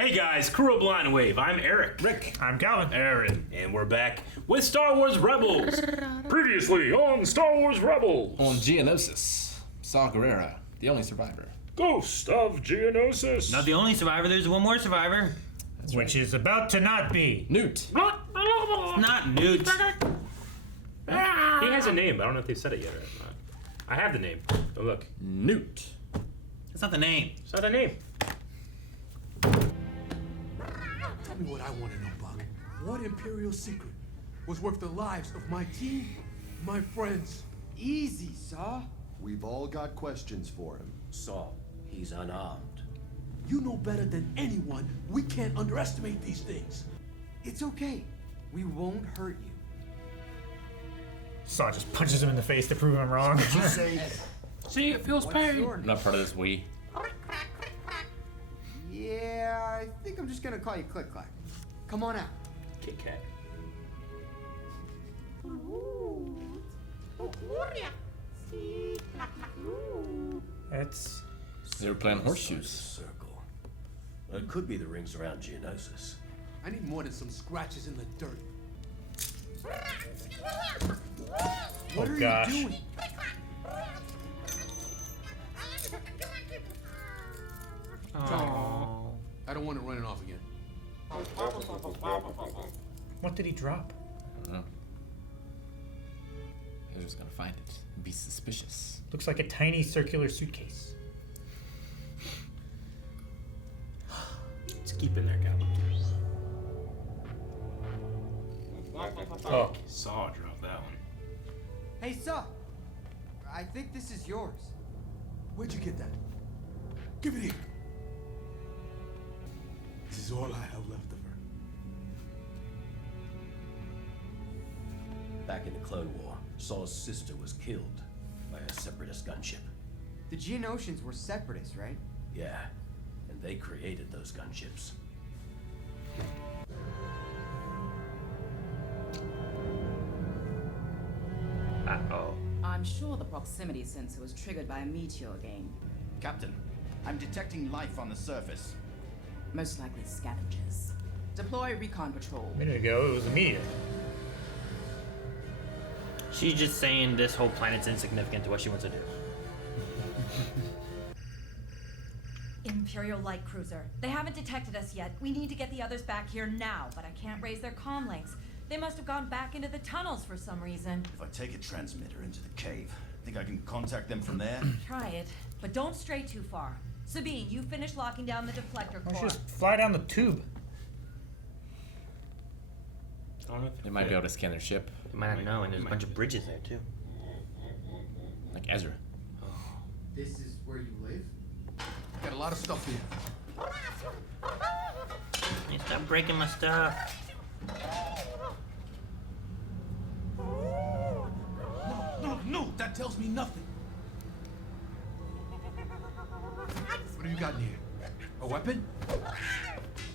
Hey guys, Crew of Blind Wave. I'm Eric. Rick. I'm Calvin. Aaron. And we're back with Star Wars Rebels. Previously on Star Wars Rebels. On Geonosis, Saw Gerrera, the only survivor. Ghost of Geonosis. Not the only survivor, there's one more survivor. That's Which is about to not be. Newt. Not Newt. He has a name, but I don't know if they said it yet or not. I have the name. Oh, look. Newt. That's not the name. It's not a name. Tell me what I want to know, Buck. What Imperial secret was worth the lives of my team, my friends? Easy, Saw. We've all got questions for him. Saw, he's unarmed. You know better than anyone. We can't underestimate these things. It's okay. We won't hurt you. Saw just punches him in the face to prove him wrong. See, it feels What's pain. your I'm name? not part of this we. Yeah, I think I'm just gonna call you Click Clack. Come on out. Kit Kat. It's They were playing horseshoes. Circle. Well, it could be the rings around Geonosis. I need more than some scratches in the dirt. What oh are gosh. you doing? Oh. I don't want it running off again. What did he drop? I don't know. They're just gonna find it and be suspicious. Looks like a tiny circular suitcase. Let's keep in there, Calvin. Oh, Saw dropped that one. Hey, Saw. I think this is yours. Where'd you get that? Give it here. This is all I have left of her. Back in the Clone War, Saw's sister was killed by a separatist gunship. The Geonosians were separatists, right? Yeah, and they created those gunships. Uh-oh. I'm sure the proximity sensor was triggered by a meteor again. Captain, I'm detecting life on the surface. Most likely scavengers. Deploy recon patrol. a minute ago it was a meteor. She's just saying this whole planet's insignificant to what she wants to do. Imperial light cruiser. They haven't detected us yet. We need to get the others back here now, but I can't raise their comm links. They must have gone back into the tunnels for some reason. If I take a transmitter into the cave, think I can contact them from there? Try it, but don't stray too far. Sabine, you finish locking down the deflector Let's core. just fly down the tube. I don't know if They might be able to scan their ship, You might not know, and there's a bunch of bridges there too. like Ezra. This is where you live? Got a lot of stuff here. Hey, stop breaking my stuff. No, that tells me nothing. What do you got in here? A weapon?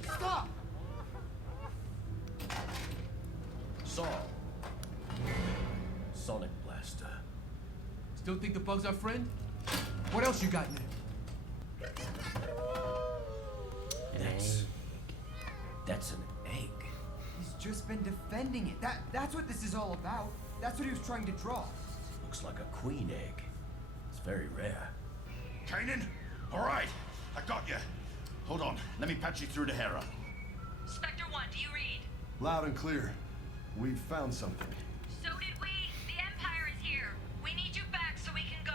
Stop! Saw. Sonic Blaster. Still think the bug's our friend? What else you got in there? That's an egg. He's just been defending it. That's what this is all about. That's what he was trying to draw. Looks like a queen egg. It's very rare. Kanan? All right, I got you. Hold on, let me patch you through to Hera. Spectre 1, do you read? Loud and clear. We've found something. So did we. The Empire is here. We need you back so we can go.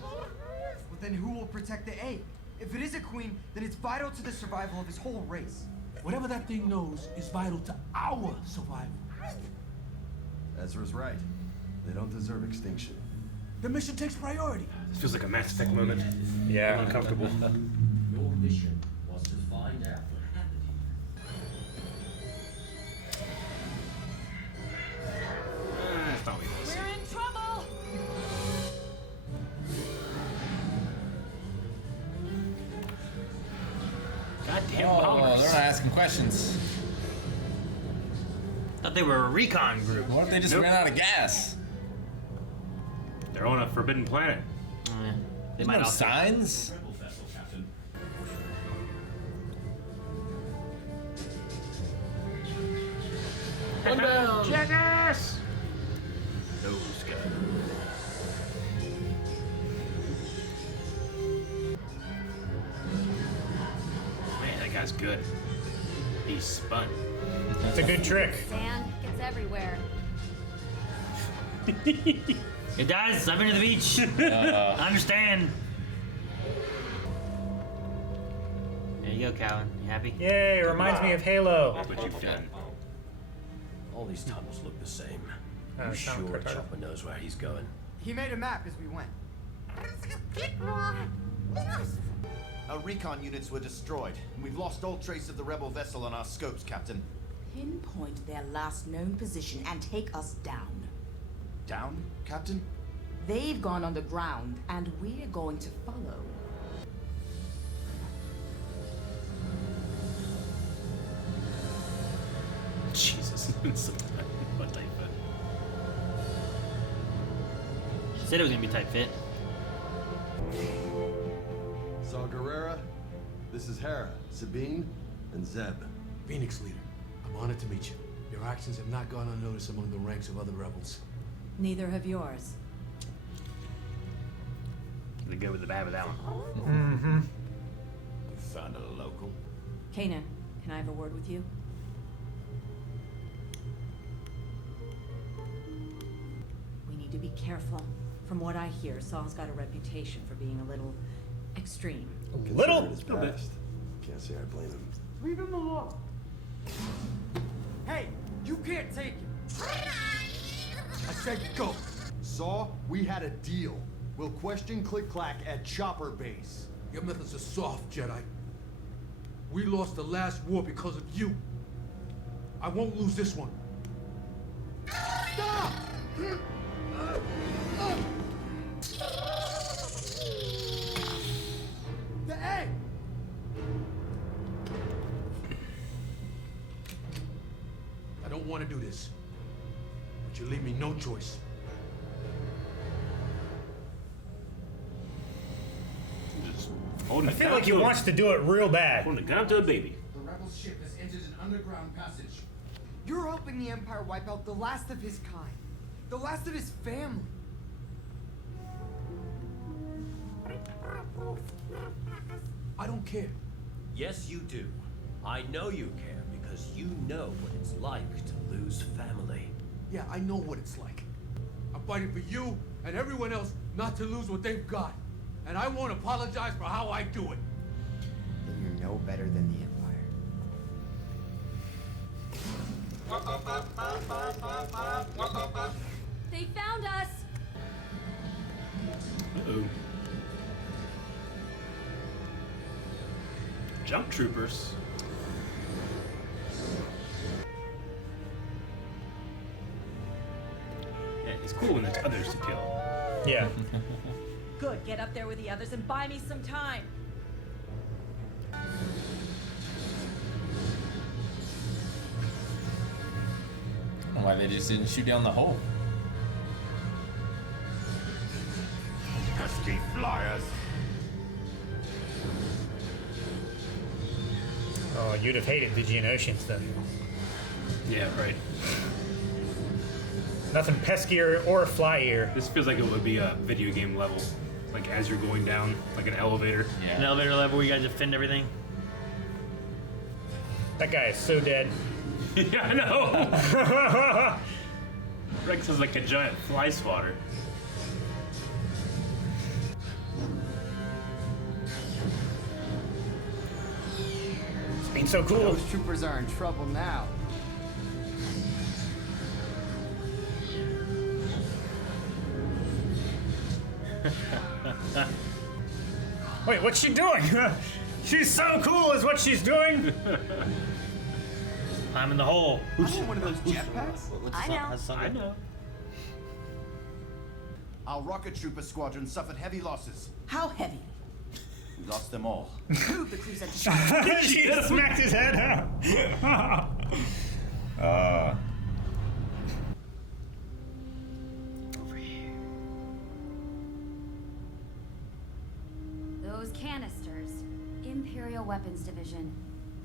Well, then who will protect the egg? If it is a queen, then it's vital to the survival of his whole race. Whatever that thing knows is vital to our survival. Ezra's right. They don't deserve extinction. The mission takes priority. This feels like a Mass Effect moment. Yeah. I'm uncomfortable. Your mission was to find out what happened. That's not what he was. We're in trouble! Goddamn Oh, bombers. they're not asking questions. Thought they were a recon group. What if they just Nope. ran out of gas? They're on a forbidden planet. They There's might no also. signs. Rebel vessel, Captain. One down. Jackass! Those guys. Man, that guy's good. He's spun. That's a good trick. Sand gets everywhere. It does. I've been to the beach. I understand. There you go, Calvin. You happy? Yay, it reminds me of Halo. That's what you've done. All these tunnels look the same. Oh, You it's not sure correct. Chopper knows where he's going? He made a map as we went. Our recon units were destroyed, and we've lost all trace of the rebel vessel on our scopes, Captain. Pinpoint their last known position and take us down. Down, Captain? They've gone underground, and we're going to follow. Jesus. What type of... Said it was gonna be tight fit. Saw Gerrera, this is Hera, Sabine, and Zeb. Phoenix leader, I'm honored to meet you. Your actions have not gone unnoticed among the ranks of other rebels. Neither have yours. The good with the bad with that one. Mm-hmm. You found a local? Kanan, can I have a word with you? We need to be careful. From what I hear, Saul's got a reputation for being a little extreme. Little. Considering his past, can't say I blame him. Leave him alone. Hey, you can't take him. I said go! Saw, we had a deal. We'll question Click-Clack at Chopper Base. Your methods are soft, Jedi. We lost the last war because of you. I won't lose this one. Stop! The egg! I don't want to do this. But you leave me no choice. Just holding I feel like he wants to do it real bad. Holding a gun to a baby. The rebel ship has entered an underground passage. You're helping the Empire wipe out the last of his kind. The last of his family. I don't care. Yes, you do. I know you care because you know what it's like to lose family. Yeah, I know what it's like. I'm fighting for you and everyone else not to lose what they've got. And I won't apologize for how I do it. Then you're no better than the Empire. They found us! Uh-oh. Jump troopers. Yeah, it's cool when there's others to kill. Yeah. Good, get up there with the others and buy me some time. I don't know why they just didn't shoot down the hole. Pesky flyers! Oh, you'd have hated the Geonosian stuff. Yeah, right. Nothing peskier or flyier. This feels like it would be a video game level. Like as you're going down, like an elevator. An elevator level where you guys defend everything. That guy is so dead. Yeah, I know! Rex is like a giant fly swatter. It's been so cool. Those troopers are in trouble now. Wait, what's she doing? She's so cool is what she's doing. I'm in the hole. I want one of those jetpacks. I know. I know. Our rocket trooper squadron suffered heavy losses. How heavy? We lost them all. Prove the crew sent to Chopper. She just smacked his head out. Over here. Those canisters. Imperial Weapons Division.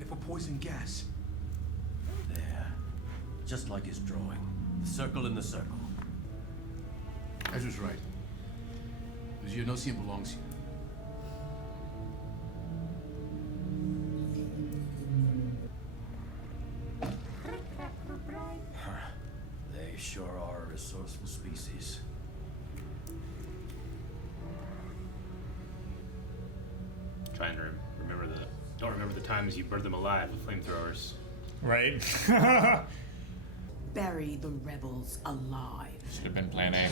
If a poison gas. There. just like his drawing. The circle in the circle. Ezra's right. The Geonosian belongs here. They sure are a resourceful species. Trying to don't remember the times you burned them alive with flamethrowers. Right. Bury the rebels alive. Should have been plan A.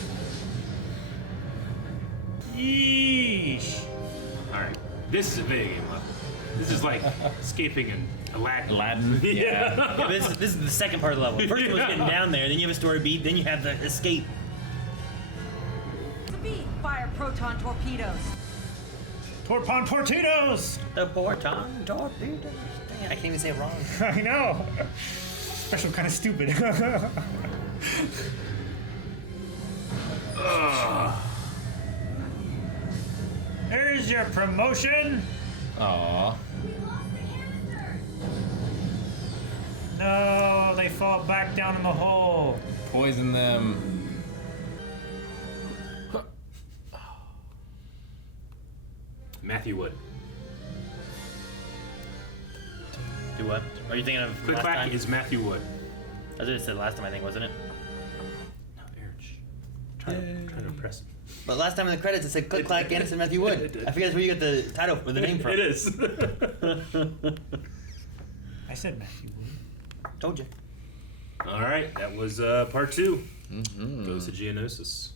Yeesh. All right, this is a video game level. This is like escaping an Aladdin. Yeah. Yeah, this is the second part of the level. First one was getting down there, then you have a story beat, then you have the escape. To be fire proton torpedoes. Torpon torpedoes. The proton torpedoes. Dang it, I can't even say it wrong. I know. Special kind of stupid. There's your promotion. Aww. No, they fall back down in the hole. Poison them. Matthew Wood. Do what? Are you thinking of Click last Clack time? is Matthew Wood. That's what it said last time, I think, wasn't it? No, Erich. Trying to impress him. But last time in the credits it said Click Clack Anderson Matthew Wood. I forget that's where you got the title or the name from. It is. I said Matthew Wood. Told you. All right, that was part 2. Goes to Geonosis.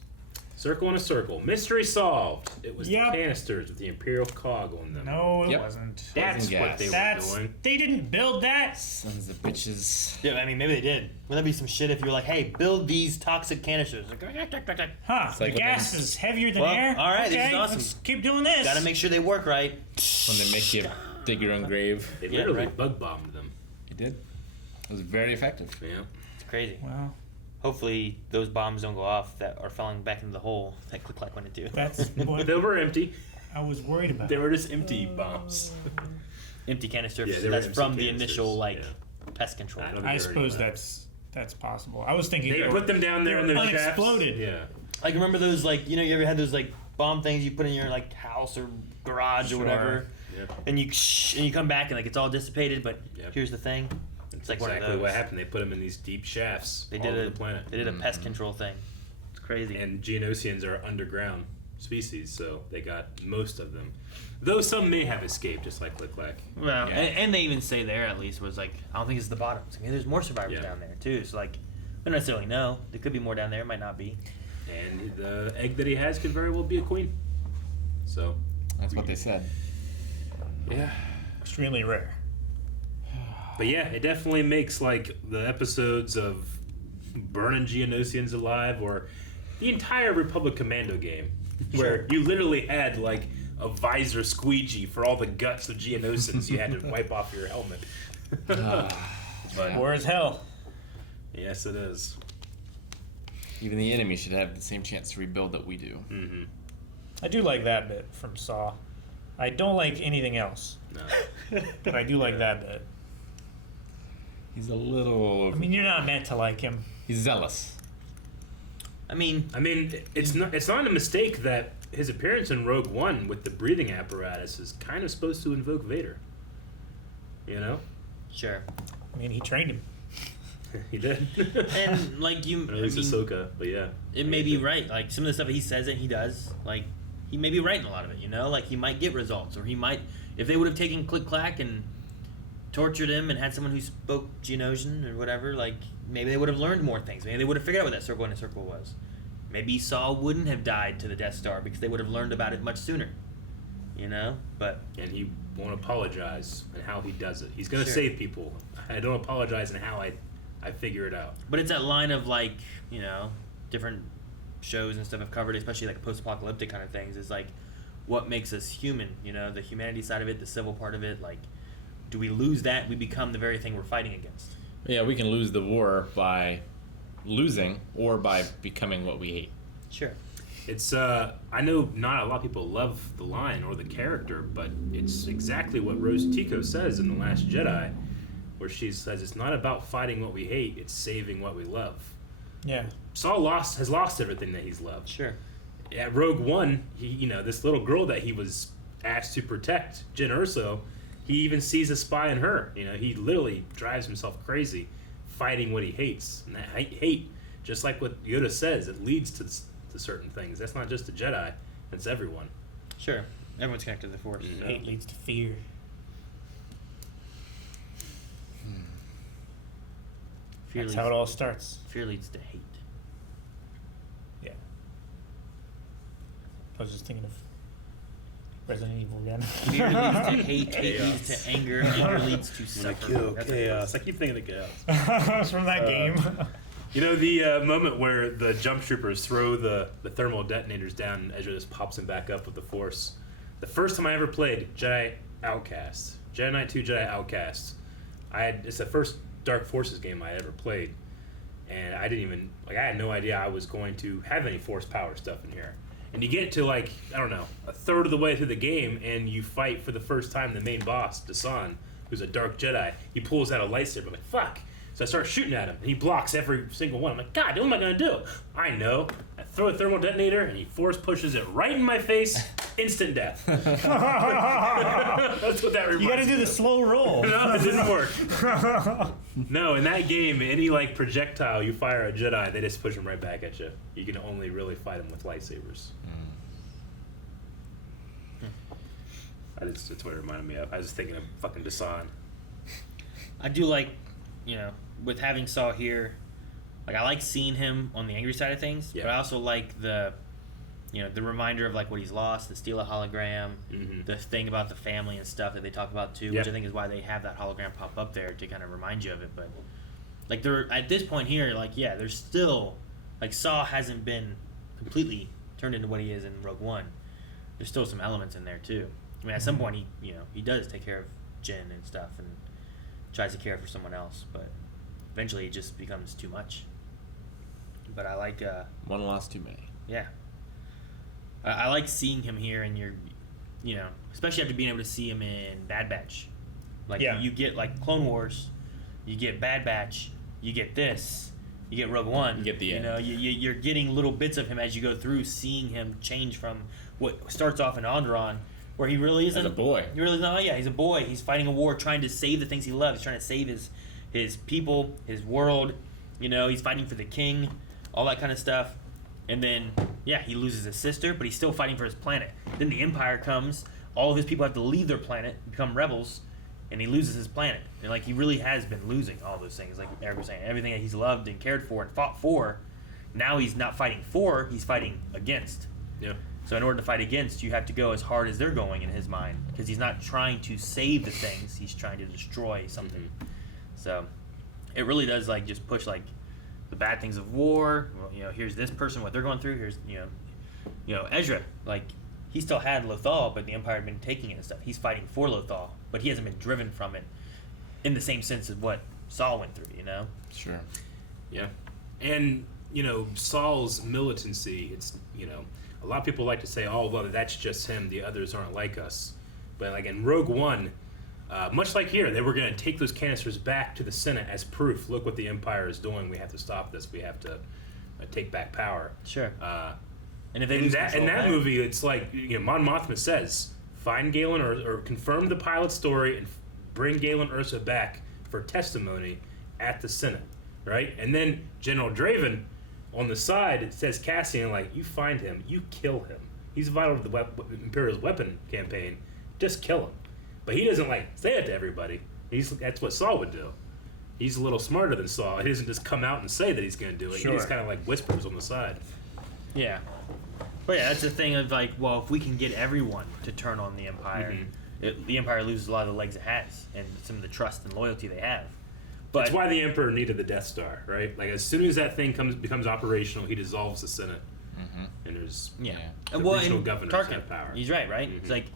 Circle in a circle. Mystery solved. It was Yep. the canisters with the Imperial cog on them. No, it Yep. wasn't. That's Poison what gas. they were That's doing. they didn't build that. Sons of bitches. Yeah, I mean, maybe they did. Wouldn't that be some shit if you were like, hey, build these toxic canisters? Like, Huh? It's The like when gas they- is heavier than Well, air. all right, this okay, is awesome. let's keep doing this. gotta make sure they work right. When they make you dig your own grave. They Yeah, literally right. bug bombed them. You did. It was very effective. Yeah. It's crazy. Well, Hopefully those bombs don't go off that are falling back into the hole that Click Clack went into. that's what They were empty. I was worried about. They were just empty bombs. Empty canisters. Yeah, they were that's empty from the canisters, initial like yeah. pest control. I don't think I they were suppose any that's possible. I was thinking They put them down there in their shafts. unexploded. Yeah. Like remember those like you ever had those like bomb things you put in your like house or garage Sure. or whatever, Yep. and you come back and like it's all dissipated, but Yep. here's the thing, it's like exactly one of those. what happened. They put them in these deep shafts They all did over a the planet. They did a pest control thing. It's crazy. And Geonosians are underground species, so they got most of them. Though some may have escaped, just like Click Clack. Well, Yeah. and they even say there at least was like I don't think it's the bottoms. I mean, there's more survivors Yeah. down there too. So like, we don't necessarily know. There could be more down there. Might not be. And the egg that he has could very well be a queen. So, That's what they said. yeah. Extremely rare. But yeah, it definitely makes like the episodes of burning Geonosians alive or the entire Republic Commando game, where you literally had like a visor squeegee for all the guts of Geonosians you had to wipe off your helmet. But War as hell. yes, it is. Even the enemy should have the same chance to rebuild that we do. Mm-hmm. I do like that bit from Saw. I don't like anything else, No. but I do like that bit. He's a little. I mean, you're not meant to like him. He's zealous. I mean, it's not a mistake that his appearance in Rogue One with the breathing apparatus is kind of supposed to invoke Vader. You know? sure. I mean, he trained him. He did. And like you, Or at least I mean, Ahsoka, but yeah. it may be right. Like some of the stuff he says and he does, like he may be right in a lot of it. You know, like he might get results, or he might, if they would have taken Click Clack and tortured him and had someone who spoke Geonosian or whatever, like maybe they would have learned more things. Maybe they would have figured out what that circle in a circle was. Maybe Saul wouldn't have died to the Death Star because they would have learned about it much sooner. You know, but And he won't apologize in how he does it. He's gonna Sure. save people. I don't apologize in how I figure it out. But it's that line of like, you know, different shows and stuff have covered, especially like post-apocalyptic kind of things, is like what makes us human, you know, the humanity side of it, the civil part of it, like do we lose that, we become the very thing we're fighting against. Yeah, we can lose the war by losing or by becoming what we hate. Sure. It's I know not a lot of people love the line or the character, but it's exactly what Rose Tico says in The Last Jedi. where she says it's not about fighting what we hate, it's saving what we love. Yeah. Saul has lost everything that he's loved. Sure. At Rogue One, he, this little girl that he was asked to protect, Jyn Erso, he even sees a spy in her. He literally drives himself crazy fighting what he hates. And that hate, just like what Yoda says, it leads to certain things. That's not just the Jedi, that's everyone. Sure. Everyone's connected to the Force. Mm-hmm. So. Hate leads to fear. Fear That's leads, how it all starts. Fear leads to hate. Yeah. I was just thinking of Resident Evil again. Fear leads to hate, hate leads to anger, anger leads to suffering. That's chaos. I keep thinking of chaos. From that game. The moment where the jump troopers throw the thermal detonators down and Ezra just pops them back up with the Force. The first time I ever played Jedi Outcast, Jedi Knight 2 Jedi Outcast, it's the first Dark Forces game I ever played. And I didn't even, I had no idea I was going to have any Force power stuff in here. And you get to a third of the way through the game and you fight for the first time the main boss, Dasan, who's a Dark Jedi. He pulls out a lightsaber. I'm like, fuck. So I start shooting at him, and he blocks every single one. I'm like, God, what am I going to do? I know. I throw a thermal detonator, and he force pushes it right in my face. Instant death. That's what that reminds me. You got to do the slow roll. No, it didn't work. No, in that game, any projectile you fire a Jedi, they just push them right back at you. You can only really fight them with lightsabers. That's what it reminded me of. I was thinking of fucking Dasan. I do like, with having Saw here, I like seeing him on the angry side of things, but I also like the reminder of what he's lost, the steal a hologram, the thing about the family and stuff that they talk about too, which I think is why they have that hologram pop up there to kind of remind you of it. But they're at this point here, there's still Saw hasn't been completely turned into what he is in Rogue One. There's still some elements in there too. I mean, at some point he does take care of Jyn and stuff and tries to care for someone else, but eventually it just becomes too much. But I like one loss too many. Yeah. I like seeing him here, and especially after being able to see him in Bad Batch. You get Clone Wars, you get Bad Batch, you get this, you get Rogue One. You get the end. You're getting little bits of him as you go through, seeing him change from what starts off in Onderon, where he really isn't a boy. He really not. Yeah, he's a boy. He's fighting a war, trying to save the things he loves. He's trying to save his people, his world. He's fighting for the king, all that kind of stuff. And then, he loses his sister, but he's still fighting for his planet. Then the Empire comes. All of his people have to leave their planet, become rebels, and he loses his planet. And he really has been losing all those things. Like Eric was saying, everything that he's loved and cared for and fought for, now he's not fighting for, he's fighting against. Yeah. So in order to fight against, you have to go as hard as they're going in his mind, because he's not trying to save the things, he's trying to destroy something. So it really does just push the bad things of war. Well, here's this person, what they're going through. Here's Ezra, he still had Lothal, but the Empire had been taking it and stuff. He's fighting for Lothal, but he hasn't been driven from it in the same sense as what Saul went through. Sure. Yeah, and Saul's militancy. It's a lot of people like to say, oh well, that's just him. The others aren't like us. But in Rogue One. Much like here, they were going to take those canisters back to the Senate as proof. Look what the Empire is doing. We have to stop this. We have to take back power. Sure. And if they in that movie, it's Mon Mothma says, find Galen or confirm the pilot story and bring Galen Erso back for testimony at the Senate, right? And then General Draven, on the side, it says Cassian, you find him, you kill him. He's vital to the Imperial's weapon campaign. Just kill him. But he doesn't say it to everybody. That's what Saul would do. He's a little smarter than Saul. He doesn't just come out and say that he's going to do it. Sure. He just kind of whispers on the side. Yeah. But that's the thing of if we can get everyone to turn on the Empire, the Empire loses a lot of the legs it has and some of the trust and loyalty they have. But that's why the Emperor needed the Death Star, right? As soon as that thing becomes operational, he dissolves the Senate. And there's the regional governors have power. He's right? It's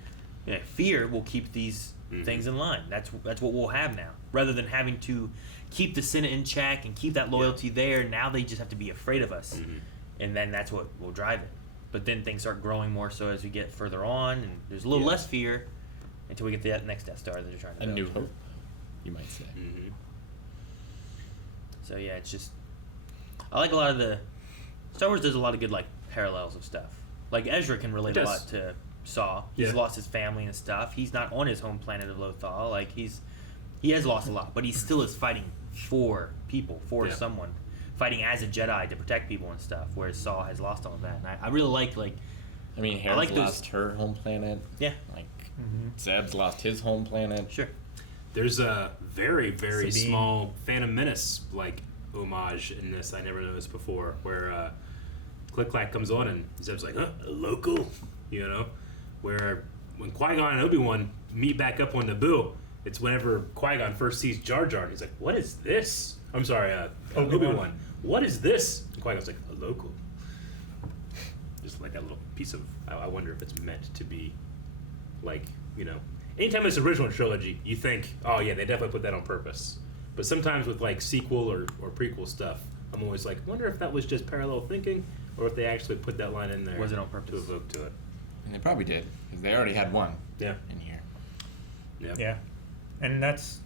fear will keep these things in line. That's what we'll have now. Rather than having to keep the Senate in check and keep that loyalty there, now they just have to be afraid of us. And then that's what will drive it. But then things start growing more so as we get further on, and there's a little less fear until we get to that next Death Star that they're trying to build. A New Hope. you might say. Mm-hmm. So yeah, it's just I like a lot of the Star Wars does a lot of good like parallels of stuff. Like Ezra can relate a lot to Saw. He's lost his family and stuff. He's not on his home planet of Lothal. Like he has lost a lot, but he still is fighting for people, for someone, fighting as a Jedi to protect people and stuff. Whereas Saw has lost all of that, and I really like. I mean, Hera's lost her home planet. Yeah. Like Zeb's lost his home planet. Sure. There's a very, very small Phantom Menace like homage in this I never noticed before, where Click Clack comes on and Zeb's like, huh, a local, you know? Where when Qui-Gon and Obi-Wan meet back up on Naboo, it's whenever Qui-Gon first sees Jar Jar and he's like, what is this? I'm sorry, Obi-Wan. What is this? And Qui-Gon's like, a local. Just like that little piece of, I wonder if it's meant to be like, you know, anytime it's original trilogy, you think, oh yeah, they definitely put that on purpose. But sometimes with like sequel or prequel stuff, I'm always like, wonder if that was just parallel thinking, or if they actually put that line in there. Was it on purpose? To evoke to it. And they probably did, because they already had one. Yeah. In here. Yep. Yeah, and that's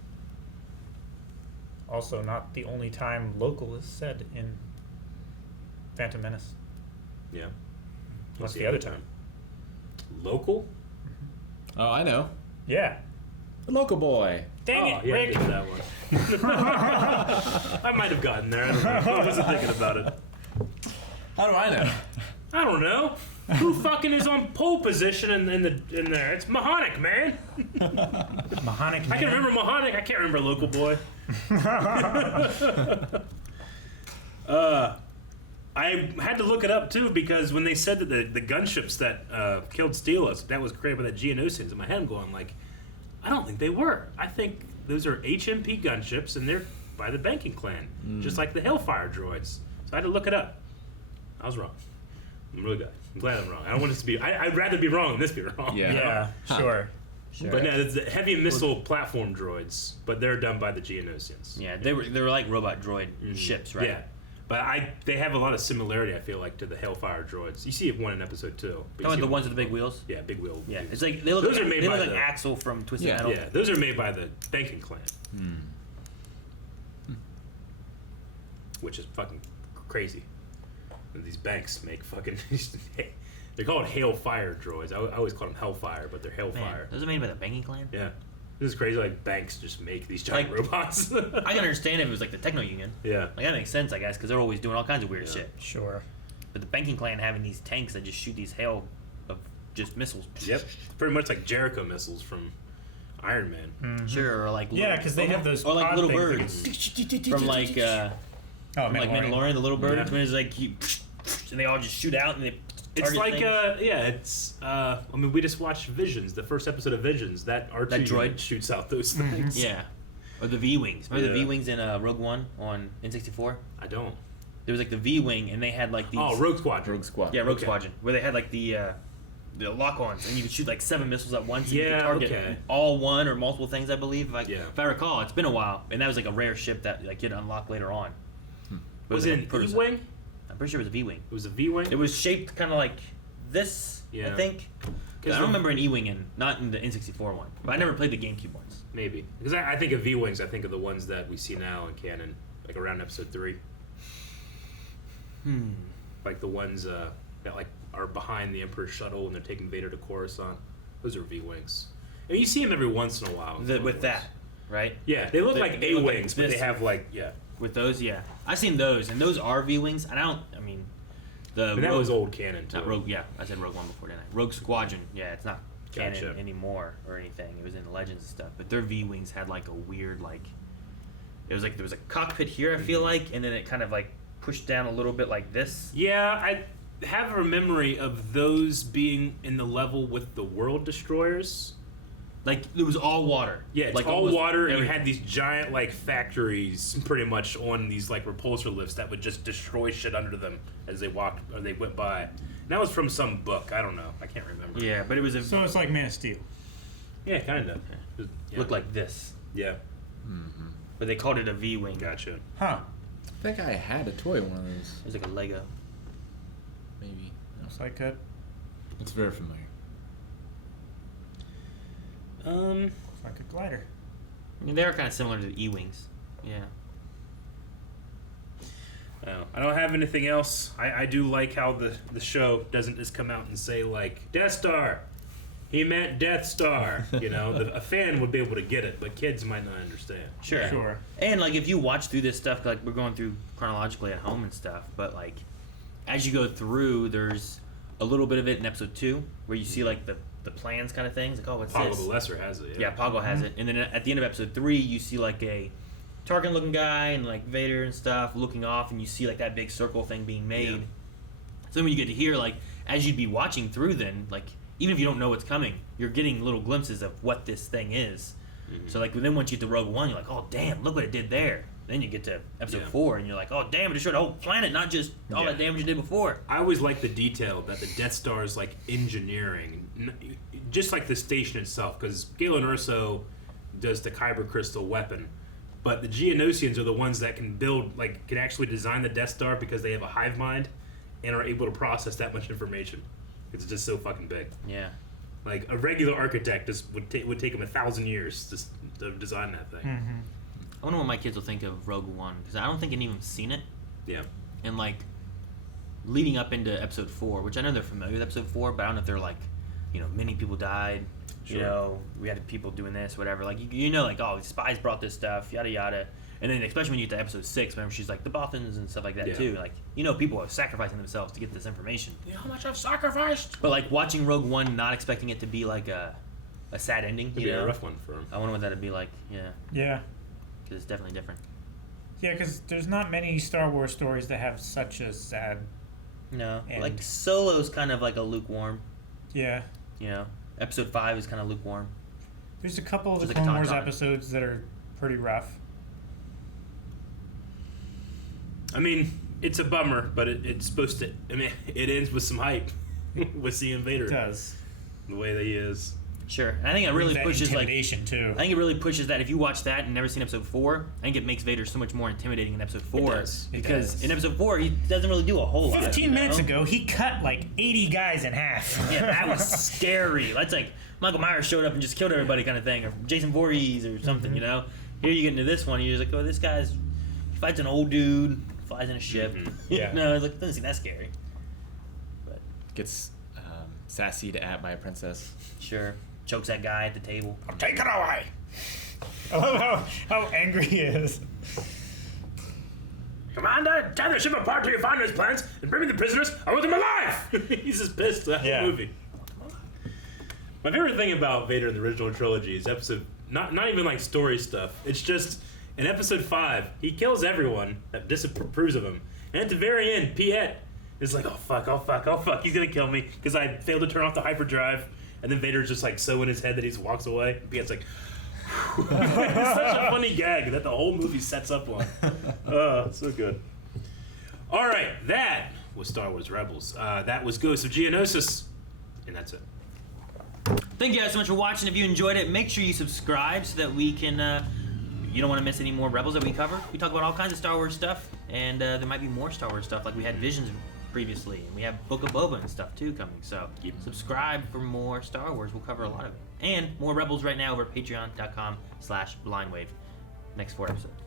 also not the only time local is said in Phantom Menace. Yeah. What's the other time? Local? Oh, I know. Yeah. The local boy. Dang it, yeah, Rick. I did that one. I might have gotten there. I don't know. I wasn't thinking about it. How do I know? I don't know. Who fucking is on pole position in there? It's Mahonic, man. Mahonic man? I can remember Mahonic. I can't remember Local Boy. I had to look it up too, because when they said that the gunships that killed Steelos, that was created by the Geonosians, in my head I'm going like, I don't think they were. I think those are HMP gunships, and they're by the banking clan, just like the Hellfire droids. So I had to look it up. I was wrong. I'm really glad. I'm glad I'm wrong. I don't want this to be. I'd rather be wrong than this be wrong. Yeah. Yeah, sure. But no, it's the heavy missile platform droids, but they're done by the Geonosians. Yeah, they were like robot droid ships, right? Yeah, but they have a lot of similarity. I feel like to the Hellfire droids. You see one in episode 2. Oh, the ones with the big wheels. Yeah, big wheel. Yeah, wheels. it's like they look. Those like, are made they by look like the Axel from Twisted Metal. Yeah, those are made by the banking clan, which is fucking crazy. And these banks make fucking. They're called Hailfire droids. I always call them Hellfire, but they're Hailfire. Man, those are made by the banking clan. Yeah, this is crazy. Like banks just make these giant robots. I can understand if it was like the Techno Union. Yeah, like that makes sense, I guess, because they're always doing all kinds of weird shit. Sure. But the banking clan having these tanks that just shoot these hail of just missiles. Yep, pretty much like Jericho missiles from Iron Man. Mm-hmm. Sure, or like Yeah, because they have those or like pod little things birds from like Mandalorian, the little birds when it's like and they all just shoot out and they. It's like it's I mean, we just watched Visions, the first episode of Visions. That R2 that droid shoots out those things. Yeah, or the V-wings. Remember the V-wings in Rogue One on N64? I don't. There was like the V-wing, and they had like these. Oh, Rogue Squadron. Rogue Squadron. Yeah, Rogue Squadron, where they had like the lock-ons, and you could shoot like 7 missiles at once. And you could target all one or multiple things, I believe. If I recall, it's been a while, and that was like a rare ship that like you'd unlock later on. Was it an E-wing? I'm pretty sure it was a V-wing. It was a V-wing. It was shaped kind of like this, I think. I don't remember an E-wing not in the N64 one, but I never played the GameCube ones. Maybe because I think of V-wings. I think of the ones that we see now in canon, like around episode 3. Like the ones that like are behind the Emperor's shuttle and they're taking Vader to Coruscant. Those are V-wings. And you see them every once in a while. With that, right? Yeah, they look like A-wings, but they have like With those, yeah, I've seen those, and those are V-wings. And I mean, that was old canon too. Not Rogue, yeah, I said Rogue One before, didn't I? Rogue Squadron, yeah, it's not canon anymore or anything. It was in Legends and stuff, but their V-wings had like a weird it was like there was a cockpit here, I feel like, and then it kind of like pushed down a little bit like this. Yeah, I have a memory of those being in the level with the World Destroyers. Like it was all water. Yeah, it's like all water, and you had these giant like factories pretty much on these like repulsor lifts that would just destroy shit under them as they walked or they went by. And that was from some book. I don't know. I can't remember. Yeah, but it was So it's like Man of Steel. Yeah, kind of. Looked like this. Yeah. Mm-hmm. But they called it a V-wing. Gotcha. Huh. I think I had a toy one of those. It was like a Lego. Maybe. Looks like it. It's very familiar. Looks like a glider. I mean, they're kind of similar to the E-Wings. Yeah. I don't have anything else. I do like how the show doesn't just come out and say, like, Death Star. He meant Death Star. You know, a fan would be able to get it, but kids might not understand. Sure. And, like, if you watch through this stuff, like, we're going through chronologically at home and stuff, but, like, as you go through, there's a little bit of it in episode 2 where you see, like, the plans kind of things. Like, oh, what's Poggle this? the Lesser has it. Yeah, Poggle has it. And then at the end of episode 3, you see, like, a Tarkin-looking guy and, like, Vader and stuff looking off, and you see, like, that big circle thing being made. Yeah. So then when you get to here, like, as you'd be watching through then, like, even if you don't know what's coming, you're getting little glimpses of what this thing is. Mm-hmm. So, like, then once you get to Rogue One, you're like, oh, damn, look what it did there. Then you get to episode 4, and you're like, oh, damn, it destroyed the whole planet, not just all that damage it did before. I always like the detail that the Death Star's, like, engineering, just like the station itself, because Galen Erso does the Kyber crystal weapon, but the Geonosians are the ones that can build, like, can actually design the Death Star because they have a hive mind and are able to process that much information. It's just so fucking big. Yeah. Like, a regular architect just would take them 1,000 years to design that thing. Mm-hmm. I wonder what my kids will think of Rogue One, because I don't think any of them seen it. Yeah. And, like, leading up into episode 4, which I know they're familiar with episode 4, but I don't know if they're like, you know, many people died. Sure. You know, we had people doing this, whatever. Like, you know, like, oh, the spies brought this stuff, yada yada. And then, especially when you get to episode 6, remember, she's like, the Bothans and stuff like that, too. Like, you know, people are sacrificing themselves to get this information. You know how much I've sacrificed? But, like, watching Rogue One, not expecting it to be, like, a sad ending, It'd you be know? a rough one for him. I wonder what that'd be like, yeah. Yeah. Because it's definitely different. Yeah, because there's not many Star Wars stories that have such a sad No. end. Like, Solo's kind of like a lukewarm. Yeah. You know? Episode 5 is kind of lukewarm. There's a couple of the Just like Clone a Wars taunt. episodes that are pretty rough. I mean, it's a bummer, but it's supposed to... I mean, it ends with some hype with seeing Vader. It does. The way that he is. Sure. I think it really That pushes, like... intimidation, too. I think it really pushes that. If you watch that and never seen episode 4, I think it makes Vader so much more intimidating in episode 4. It does. Because in episode 4, he doesn't really do a whole lot. 15 minutes ago, he cut like 80 guys in half. Yeah, that was scary. That's like Michael Myers showed up and just killed everybody kind of thing. Or Jason Voorhees or something, you know? Here you get into this one, you're just like, oh, this guy's... He fights an old dude, flies in a ship. Yeah. No, it's like, doesn't seem that scary. But Gets sassy to at by a princess. sure. Chokes that guy at the table. Take it away! I love how angry he is. Commander, tear the ship apart till you find his plans and bring me the prisoners. I want them alive! He's just pissed that whole movie. My favorite thing about Vader in the original trilogy is episode... Not even like story stuff. It's just... In episode 5, he kills everyone that disapproves of him. And at the very end, Piet is like, oh fuck, he's gonna kill me because I failed to turn off the hyperdrive. And then Vader's just like so in his head that he just walks away. Piet's like, it's such a funny gag that the whole movie sets up on. Oh, so good. All right, that was Star Wars Rebels. That was Ghosts of Geonosis. And that's it. Thank you guys so much for watching. If you enjoyed it, make sure you subscribe so that we can... you don't want to miss any more Rebels that we cover. We talk about all kinds of Star Wars stuff, and there might be more Star Wars stuff, like we had Visions previously, and we have Book of Boba and stuff too coming. So subscribe for more Star Wars. We'll cover a lot of it. And more Rebels right now over at patreon.com/blindwave. Next 4 episodes.